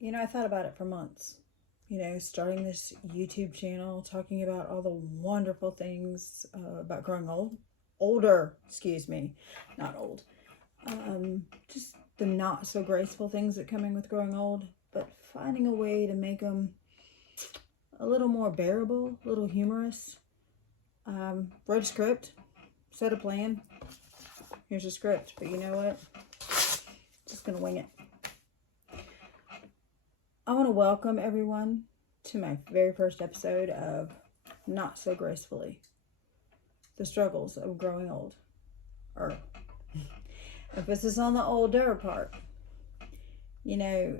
You know, I thought about it for months. You know, starting this YouTube channel, talking about all the wonderful things about growing older, excuse me, not old. Just the not so graceful things that come in with growing old, but finding a way to make them a little more bearable, a little humorous. Wrote a script, set a plan. Here's a script, but you know what? Just gonna wing it. I want to welcome everyone to my very first episode of Not So Gracefully, the struggles of growing old. Or emphasis on the older part. You know,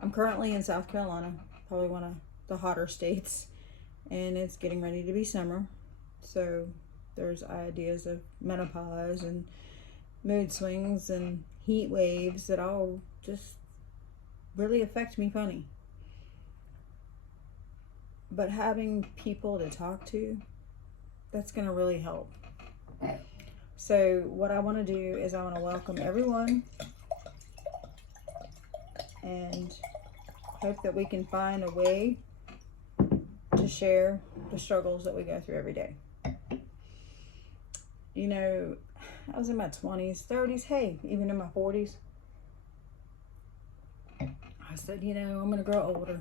I'm currently in South Carolina, probably one of the hotter states, and it's getting ready to be summer. So there's ideas of menopause and mood swings and heat waves that all just really affect me funny. But having people to talk to, that's going to really help. So what I want to do is I want to welcome everyone and hope that we can find a way to share the struggles that we go through every day. You know, I was in my 20s, 30s, hey, even in my 40s. I said, you know, I'm going to grow older.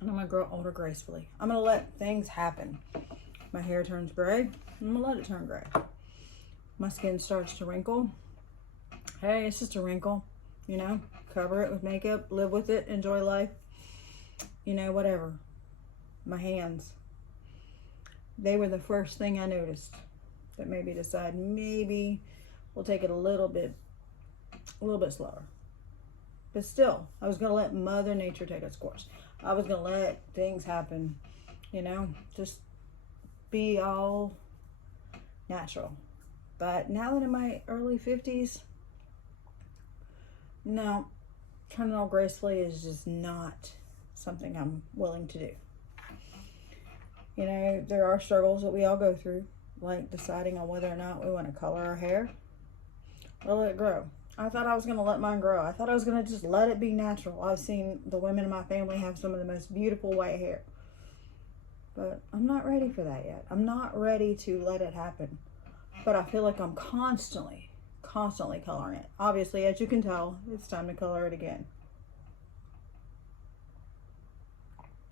And I'm going to grow older gracefully. I'm going to let things happen. My hair turns gray. I'm going to let it turn gray. My skin starts to wrinkle. Hey, it's just a wrinkle. You know, cover it with makeup. Live with it. Enjoy life. You know, whatever. My hands. They were the first thing I noticed that made me decide maybe we'll take it a little bit slower. But still, I was going to let Mother Nature take its course. I was going to let things happen, you know, just be all natural. But now that I'm in my early 50s, no, turning all gracefully is just not something I'm willing to do. You know, there are struggles that we all go through, like deciding on whether or not we want to color our hair or let it grow. I thought I was going to let mine grow. I thought I was going to just let it be natural. I've seen the women in my family have some of the most beautiful white hair. But I'm not ready for that yet. I'm not ready to let it happen. But I feel like I'm constantly coloring it. Obviously, as you can tell, it's time to color it again.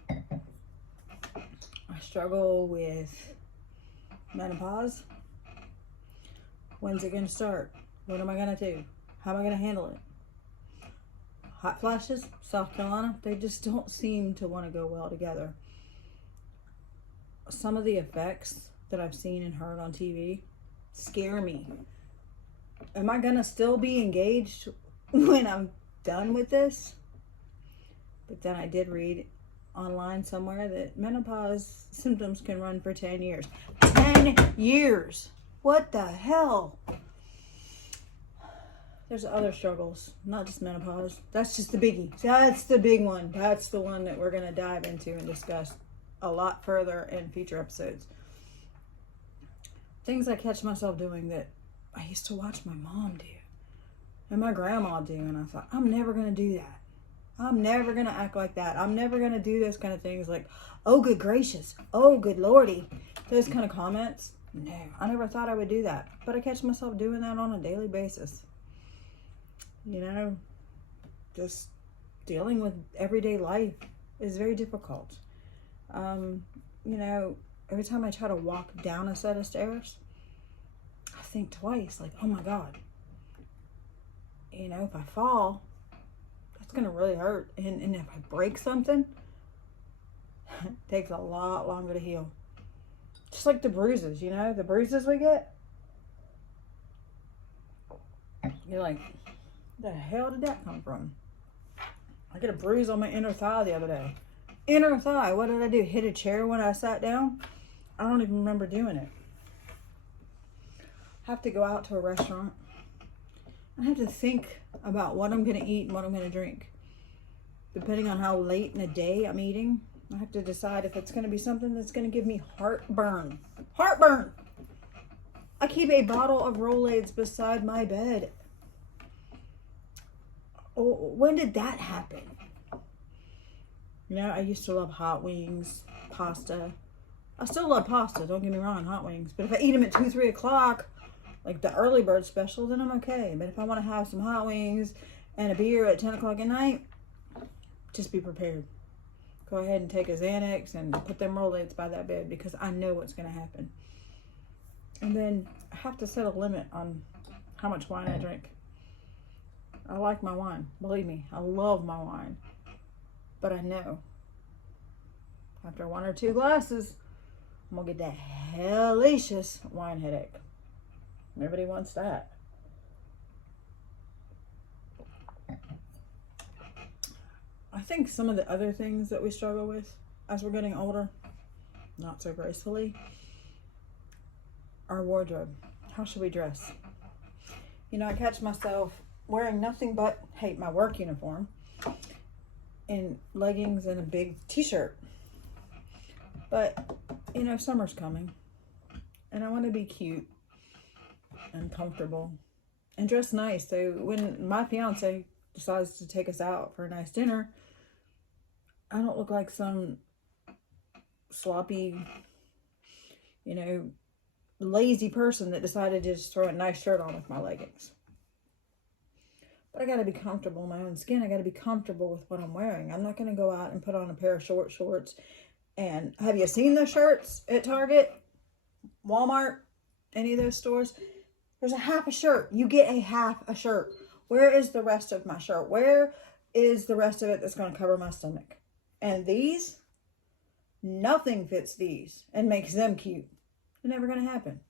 I struggle with menopause. When's it going to start? What am I going to do? How am I going to handle it? Hot flashes, South Carolina, they just don't seem to want to go well together. Some of the effects that I've seen and heard on TV scare me. Am I going to still be engaged when I'm done with this? But then I did read online somewhere that menopause symptoms can run for 10 years. 10 years! What the hell? There's other struggles, not just menopause. That's just the biggie. That's the big one. That's the one that we're going to dive into and discuss a lot further in future episodes. Things I catch myself doing that I used to watch my mom do and my grandma do, and I thought, I'm never going to do that. I'm never going to act like that. I'm never going to do those kind of things like, oh, good gracious. Oh, good lordy. Those kind of comments. No, I never thought I would do that. But I catch myself doing that on a daily basis. You know, just dealing with everyday life is very difficult. You know, every time I try to walk down a set of stairs, I think twice, like, oh my God. You know, if I fall, that's going to really hurt. And if I break something, it takes a lot longer to heal. Just like the bruises, you know, the bruises we get. You're like, the hell did that come from? I got a bruise on my inner thigh the other day. Inner thigh. What did I do? Hit a chair when I sat down? I don't even remember doing it. I have to go out to a restaurant. I have to think about what I'm going to eat and what I'm going to drink. Depending on how late in the day I'm eating, I have to decide if it's going to be something that's going to give me heartburn. Heartburn! I keep a bottle of Rolaids beside my bed. when did that happen? You know, I used to love hot wings, pasta. I still love pasta, don't get me wrong, hot wings. But if I eat them at 2, 3 o'clock, like the early bird special, then I'm okay. But if I want to have some hot wings and a beer at 10 o'clock at night, just be prepared. Go ahead and take a Xanax and put them Rolaids by that bed, because I know what's going to happen. And then I have to set a limit on how much wine I drink. I like my wine. Believe me, I love my wine. But I know after 1 or 2 glasses, I'm going to get that hellacious wine headache. Nobody wants that. I think some of the other things that we struggle with as we're getting older, not so gracefully, our wardrobe. How should we dress? You know, I catch myself wearing nothing but, my work uniform and leggings and a big t-shirt. But, you know, summer's coming and I want to be cute and comfortable and dress nice. So when my fiance decides to take us out for a nice dinner, I don't look like some sloppy, you know, lazy person that decided to just throw a nice shirt on with my leggings. But I got to be comfortable in my own skin. I got to be comfortable with what I'm wearing. I'm not going to go out and put on a pair of short shorts. And have you seen those shirts at Target, Walmart, any of those stores? There's a half a shirt. You get a half a shirt. Where is the rest of my shirt? Where is the rest of it that's going to cover my stomach? And these, nothing fits these and makes them cute. It's never going to happen.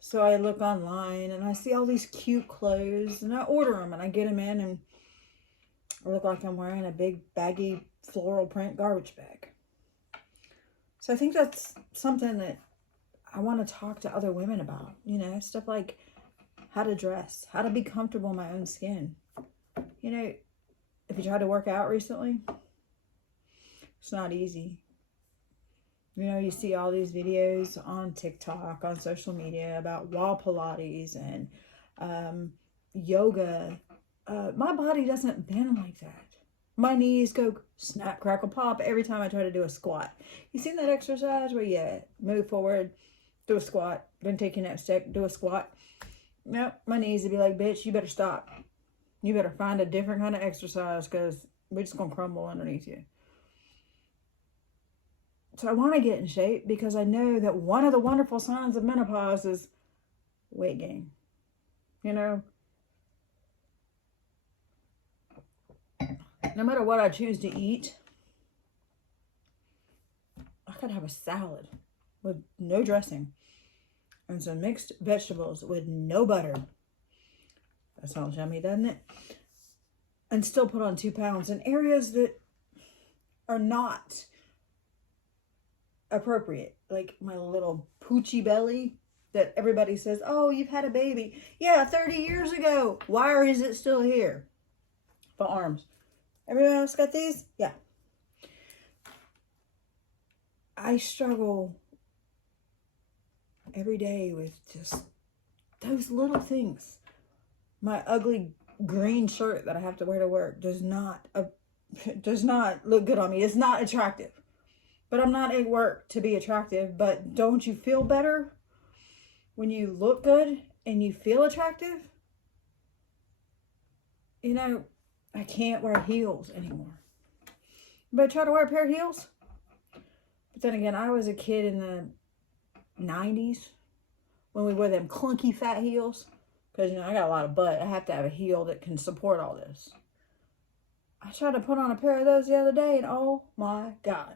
So I look online and I see all these cute clothes and I order them and I get them in and I look like I'm wearing a big baggy floral print garbage bag. So I think that's something that I want to talk to other women about, you know, stuff like how to dress, how to be comfortable in my own skin. You know, if you tried to work out recently, it's not easy. You know, you see all these videos on TikTok, on social media about wall Pilates and yoga. My body doesn't bend like that. My knees go snap, crackle, pop every time I try to do a squat. You seen that exercise where you move forward, do a squat, then take your next step, do a squat? Nope, my knees would be like, bitch, you better stop. You better find a different kind of exercise because we're just going to crumble underneath you. So I want to get in shape because I know that one of the wonderful signs of menopause is weight gain. You know, no matter what I choose to eat, I could have a salad with no dressing and some mixed vegetables with no butter. That sounds yummy, doesn't it? And still put on 2 pounds in areas that are not appropriate, like my little poochie belly that everybody says, oh, you've had a baby. Yeah, 30 years ago. Why is it still here? The arms. Everyone else got these? Yeah. I struggle every day with just those little things. My ugly green shirt that I have to wear to work does not look good on me. It's not attractive. But I'm not at work to be attractive. But don't you feel better when you look good and you feel attractive? You know, I can't wear heels anymore. But I try to wear a pair of heels. But then again, I was a kid in the 90s when we wore them clunky fat heels. Because, you know, I got a lot of butt. I have to have a heel that can support all this. I tried to put on a pair of those the other day and oh my God.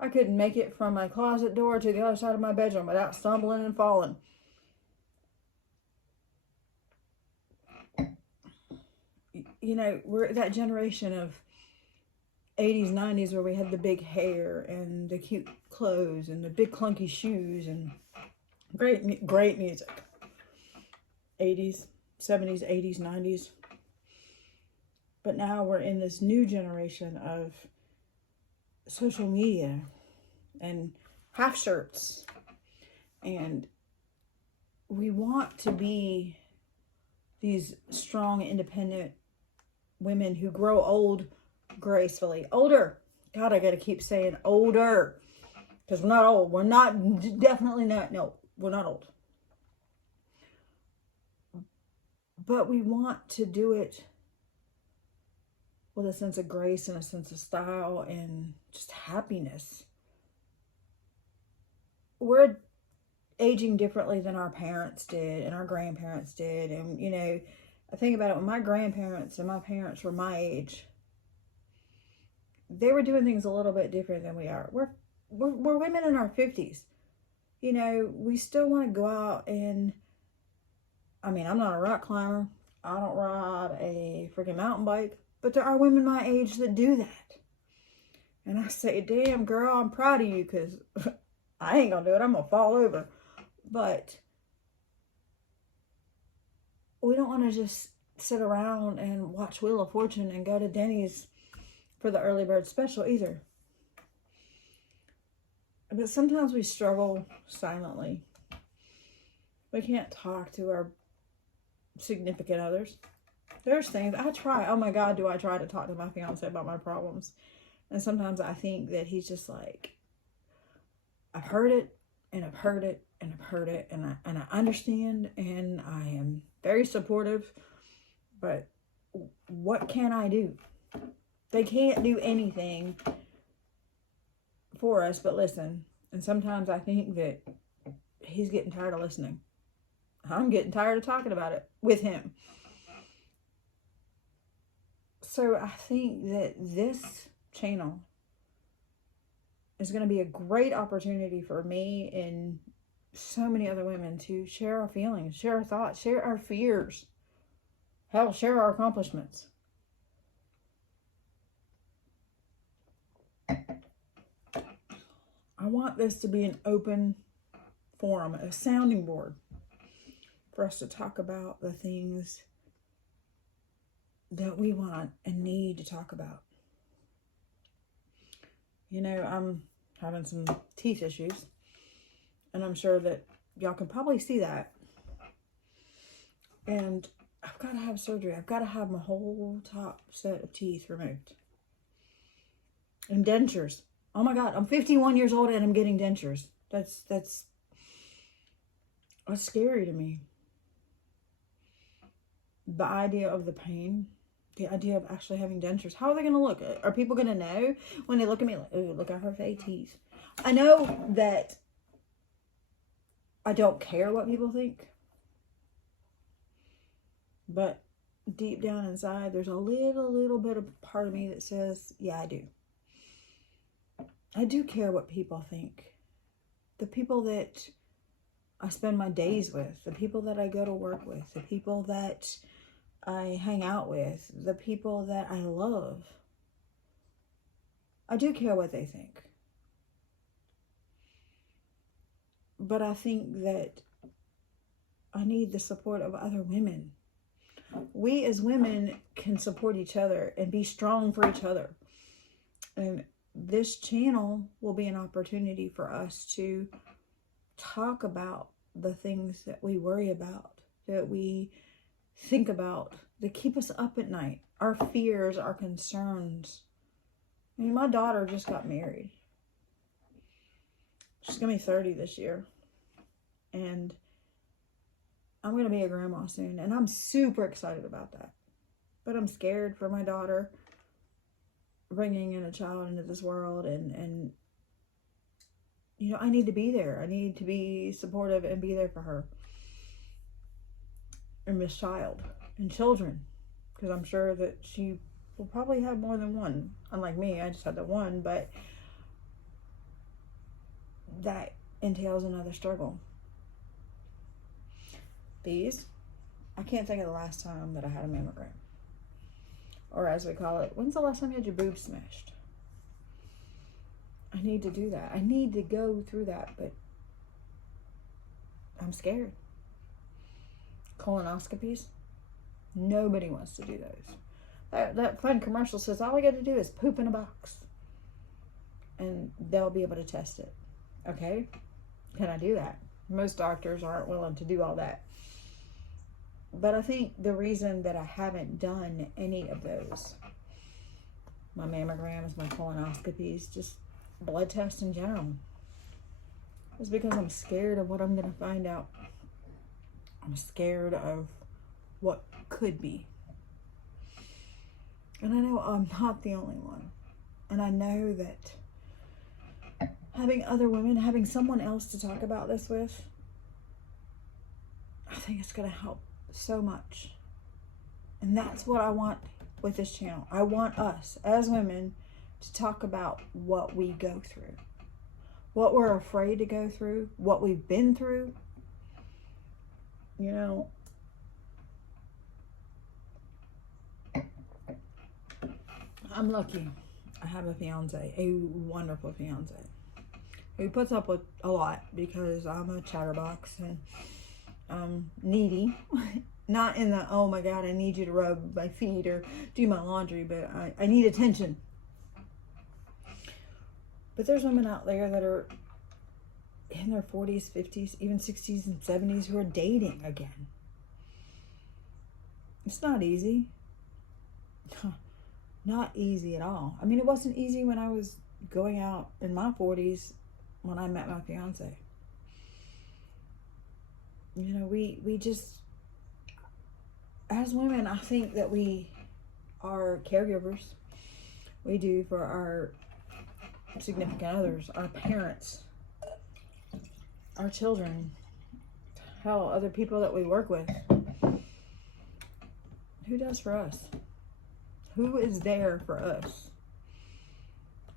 I couldn't make it from my closet door to the other side of my bedroom without stumbling and falling. You know, we're that generation of 80s, 90s where we had the big hair and the cute clothes and the big clunky shoes and great music. 80s, 70s, 80s, 90s. But now we're in this new generation of social media and half shirts, and we want to be these strong, independent women who grow old gracefully. Older. God, I got to keep saying older. Because we're not old. We're not, definitely not, no, we're not old. But we want to do it with a sense of grace and a sense of style and just happiness. We're aging differently than our parents did and our grandparents did. And, you know, I think about it, when my grandparents and my parents were my age, they were doing things a little bit different than we are. We're women in our 50s. You know, we still want to go out and, I mean, I'm not a rock climber. I don't ride a freaking mountain bike. But there are women my age that do that. And I say, damn, girl, I'm proud of you, because I ain't going to do it. I'm going to fall over. But we don't want to just sit around and watch Wheel of Fortune and go to Denny's for the early bird special either. But sometimes we struggle silently. We can't talk to our significant others. There's things I try. Oh my God, do I try to talk to my fiance about my problems? And sometimes I think that he's just like, I've heard it and I've heard it and I've heard it, and I understand, and I am very supportive, but what can I do? They can't do anything for us but listen. And sometimes I think that he's getting tired of listening. I'm getting tired of talking about it with him. So I think that this channel is going to be a great opportunity for me and so many other women to share our feelings, share our thoughts, share our fears, hell, share our accomplishments. I want this to be an open forum, a sounding board for us to talk about the things that we want and need to talk about. You know, I'm having some teeth issues, and I'm sure that y'all can probably see that. And I've got to have surgery. I've got to have my whole top set of teeth removed. And dentures. Oh my God, I'm 51 years old and I'm getting dentures. That's scary to me. The idea of the pain, the idea of actually having dentures. How are they going to look? Are people going to know when they look at me like, oh, look at her fake teeth? I know that I don't care what people think, but deep down inside, there's a little bit of part of me that says, yeah, I do. I do care what people think. The people that I spend my days with, the people that I go to work with, the people that I hang out with, the people that I love. I do care what they think. But I think that I need the support of other women. We as women can support each other and be strong for each other. And this channel will be an opportunity for us to talk about the things that we worry about, that we think about, that keep us up at night, our fears, our concerns. I mean, my daughter just got married. She's going to be 30 this year. And I'm going to be a grandma soon. And I'm super excited about that. But I'm scared for my daughter bringing in a child into this world. And you know, I need to be there. I need to be supportive and be there for her. And Miss Child and children. Because I'm sure that she will probably have more than one. Unlike me, I just had the one. But that entails another struggle. I can't think of the last time that I had a mammogram. Or as we call it, when's the last time you had your boobs smashed? I need to do that. I need to go through that, but I'm scared. Colonoscopies? Nobody wants to do those. That fun commercial says all I got to do is poop in a box. And they'll be able to test it. Okay? Can I do that? Most doctors aren't willing to do all that. But I think the reason that I haven't done any of those, my mammograms, my colonoscopies, just blood tests in general, is because I'm scared of what I'm going to find out. I'm scared of what could be. And I know I'm not the only one. And I know that having other women, having someone else to talk about this with, I think it's going to help so much. And that's what I want with this channel. I want us as women to talk about what we go through, what we're afraid to go through, what we've been through. You know, I'm lucky. I have a fiance, a wonderful fiance, who puts up with a lot because I'm a chatterbox and needy. Not in the, oh my God, I need you to rub my feet or do my laundry, but I need attention. But there's women out there that are in their 40s, 50s, even 60s and 70s who are dating again. It's not easy. Not easy at all. I mean, it wasn't easy when I was going out in my 40s when I met my fiance. You know, we just, as women, I think that we are caregivers. We do for our significant others, our parents, our children, hell, other people that we work with. Who does for us? Who is there for us?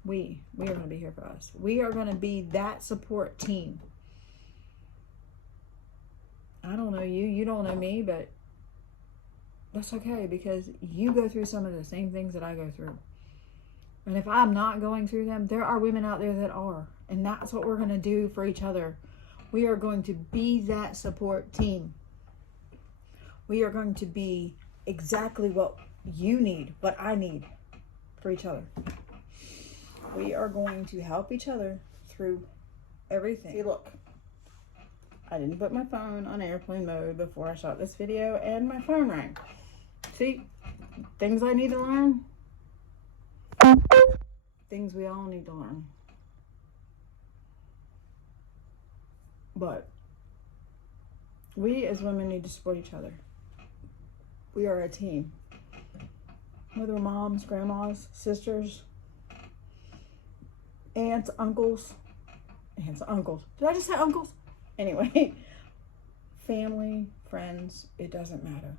We are going to be here for us. We are going to be that support team. I don't know you, you don't know me, but that's okay because you go through some of the same things that I go through. And if I'm not going through them, there are women out there that are. And that's what we're going to do for each other. We are going to be that support team. We are going to be exactly what you need, what I need for each other. We are going to help each other through everything. See, look, I didn't put my phone on airplane mode before I shot this video and my phone rang. See, things I need to learn, things we all need to learn. But we as women need to support each other. We are a team. Whether moms, grandmas, sisters, aunts, uncles. Did I just say uncles? Anyway, family, friends, it doesn't matter.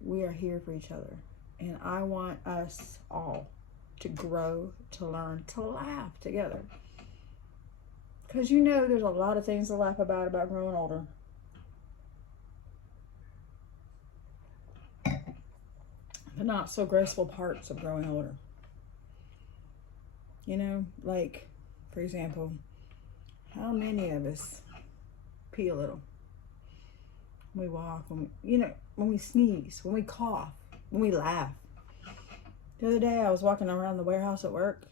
We are here for each other. And I want us all to grow, to learn, to laugh together. Because you know there's a lot of things to laugh about growing older. The not so graceful parts of growing older. You know, like, for example, how many of us pee a little? When we walk, when we sneeze, when we cough, when we laugh. The other day I was walking around the warehouse at work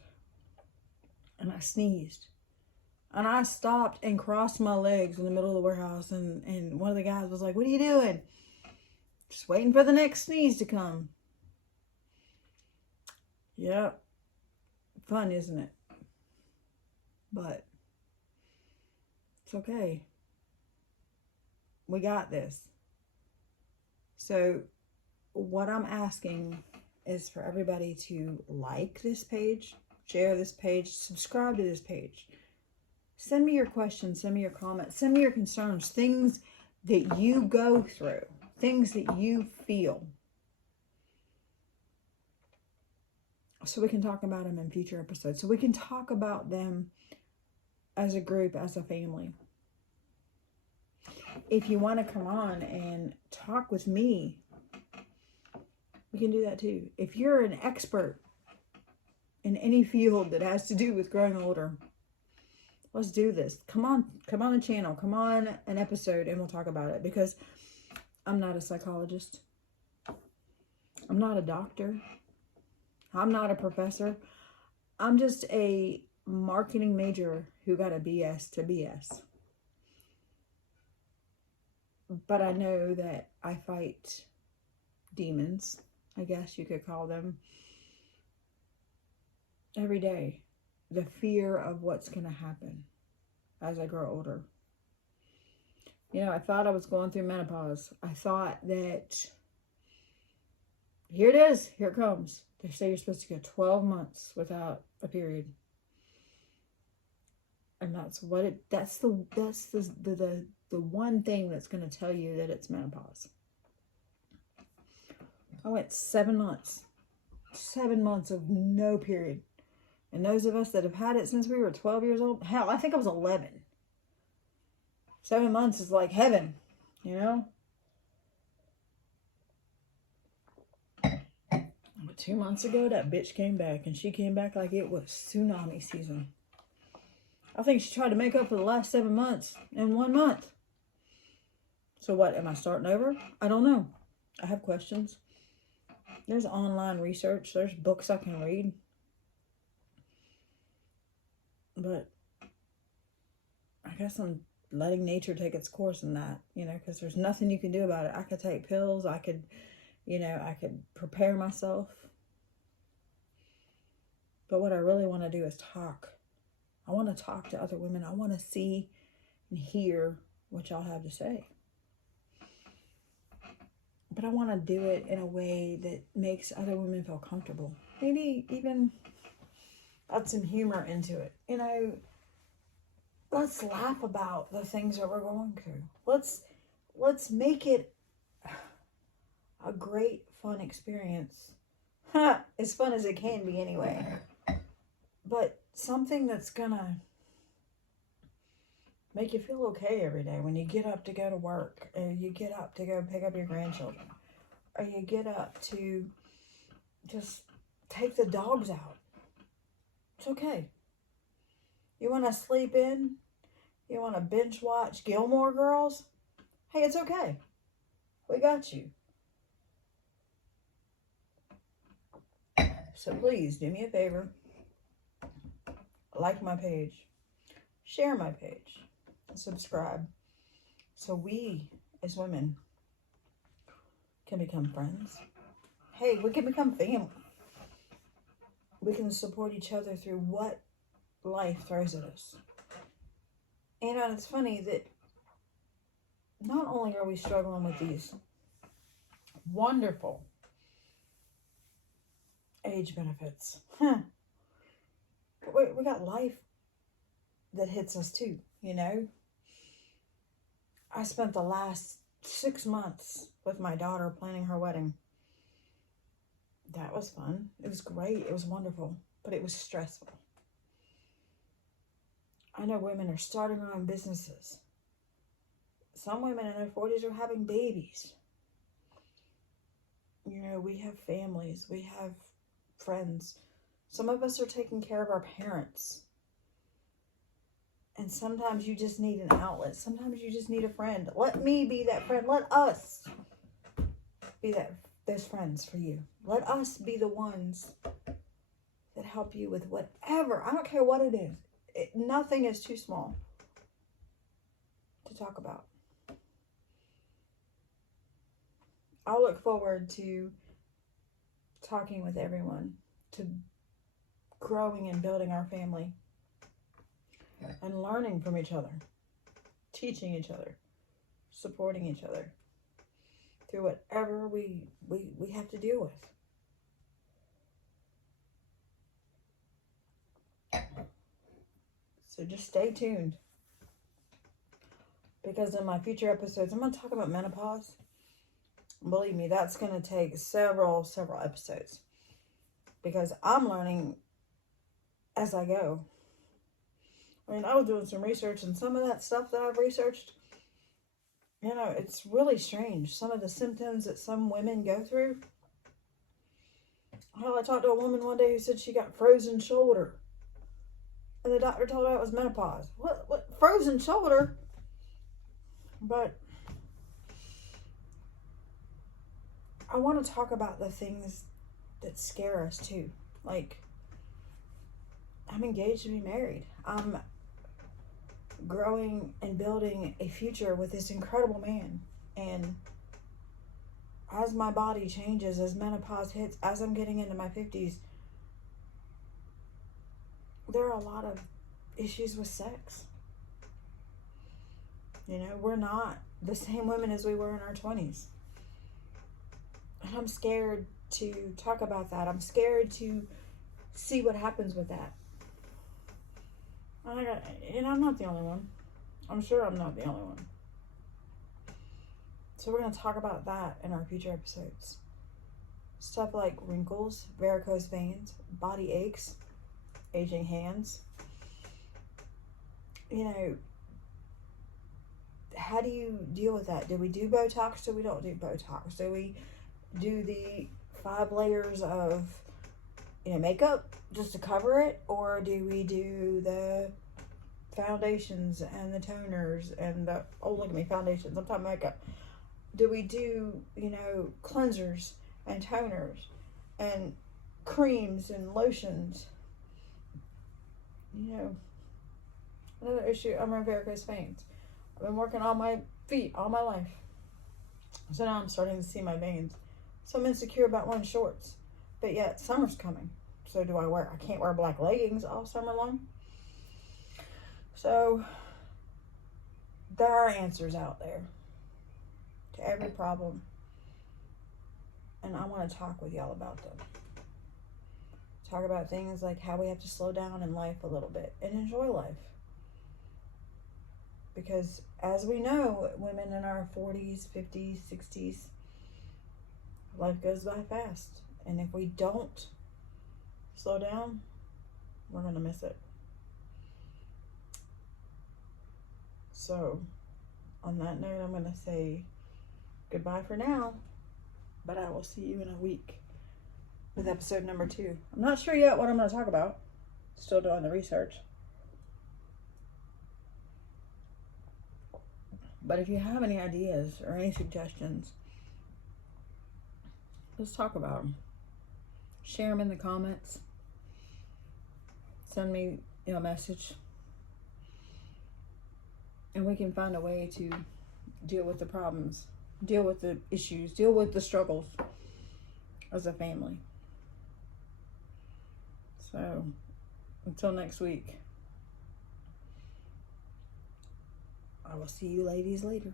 and I sneezed. And I stopped and crossed my legs in the middle of the warehouse and one of the guys was like, "What are you doing?" "Just waiting for the next sneeze to come." Yep. Fun, isn't it? But it's okay. We got this. So what I'm asking is for everybody to like this page, share this page, subscribe to this page. Send me your questions, send me your comments, send me your concerns, things that you go through, things that you feel. So we can talk about them in future episodes. So we can talk about them as a group, as a family. If you want to come on and talk with me, we can do that too. If you're an expert in any field that has to do with growing older, let's do this. Come on the channel, come on an episode and we'll talk about it, because I'm not a psychologist. I'm not a doctor. I'm not a professor. I'm just a marketing major who got a BS to BS. But I know that I fight demons, I guess you could call them, every day. The fear of what's going to happen as I grow older. You know, I thought I was going through menopause. I thought that here it is, here it comes. They say you're supposed to go 12 months without a period. And that's the one thing that's going to tell you that it's menopause. I went 7 months. 7 months of no period. And those of us that have had it since we were 12 years old, hell, I think I was 11. 7 months is like heaven, you know? But 2 months ago, that bitch came back, and she came back like it was tsunami season. I think she tried to make up for the last 7 months in 1 month. So what, am I starting over? I don't know. I have questions. There's online research. There's books I can read. But I guess I'm letting nature take its course in that, you know, because there's nothing you can do about it. I could take pills. I could, you know, I could prepare myself. But what I really want to do is talk. I want to talk to other women. I want to see and hear what y'all have to say. But I want to do it in a way that makes other women feel comfortable. Maybe even add some humor into it. You know, let's laugh about the things that we're going through. Let's make it a great, fun experience. As fun as it can be anyway. But something that's gonna make you feel okay every day when you get up to go to work, or you get up to go pick up your grandchildren, or you get up to just take the dogs out. It's okay. You want to sleep in? You want to binge watch Gilmore Girls? Hey, it's okay. We got you. So please do me a favor. Like my page. Share my page. Subscribe. So we, as women, can become friends. Hey, we can become family. We can support each other through what life throws at us. And it's funny that not only are we struggling with these wonderful age benefits, we got life that hits us too, you know? I spent the last 6 months with my daughter planning her wedding. That was fun. It was great. It was wonderful, but it was stressful. I know women are starting their own businesses. Some women in their 40s are having babies. You know, we have families. We have friends. Some of us are taking care of our parents. And sometimes you just need an outlet. Sometimes you just need a friend. Let me be that friend. Let us be those friends for you. Let us be the ones that help you with whatever. I don't care what it is. Nothing is too small to talk about. I'll look forward to talking with everyone, to growing and building our family, and learning from each other, teaching each other, supporting each other through whatever we have to deal with. So just stay tuned, because in my future episodes, I'm going to talk about menopause. Believe me, that's going to take several episodes, because I'm learning as I go. I mean, I was doing some research, and some of that stuff that I've researched, you know, it's really strange. Some of the symptoms that some women go through. Hell, I talked to a woman one day who said she got frozen shoulder. And the doctor told her it was menopause. What? Frozen shoulder? But I want to talk about the things that scare us too. Like, I'm engaged to be married. I'm growing and building a future with this incredible man. And as my body changes, as menopause hits, as I'm getting into my 50s, there are a lot of issues with sex. You know, we're not the same women as we were in our 20s. And I'm scared to talk about that. I'm scared to see what happens with that. And I'm not the only one. I'm sure I'm not the only one. So we're going to talk about that in our future episodes. Stuff like wrinkles, varicose veins, body aches, aging hands. You know, how do you deal with that? Do we do Botox? Do we don't do Botox? Do we do the 5 layers of, you know, makeup just to cover it? Or do we do the foundations and the toners and the, oh, look at me, foundations, I'm talking makeup. Do we do, you know, cleansers and toners and creams and lotions? You know, another issue, I'm on varicose veins. I've been working on my feet all my life. So now I'm starting to see my veins. So I'm insecure about wearing shorts. But yet, summer's coming. So do I can't wear black leggings all summer long. So, there are answers out there to every problem. And I want to talk with y'all about them. Talk about things like how we have to slow down in life a little bit and enjoy life. Because as we know, women in our 40s, 50s, 60s, life goes by fast. And if we don't slow down, we're going to miss it. So, on that note, I'm going to say goodbye for now. But I will see you in a week with episode number 2. I'm not sure yet what I'm going to talk about. Still doing the research. But if you have any ideas or any suggestions, let's talk about them. Share them in the comments. Send me a message. And we can find a way to deal with the problems, deal with the issues, deal with the struggles as a family. So, until next week, I will see you ladies later.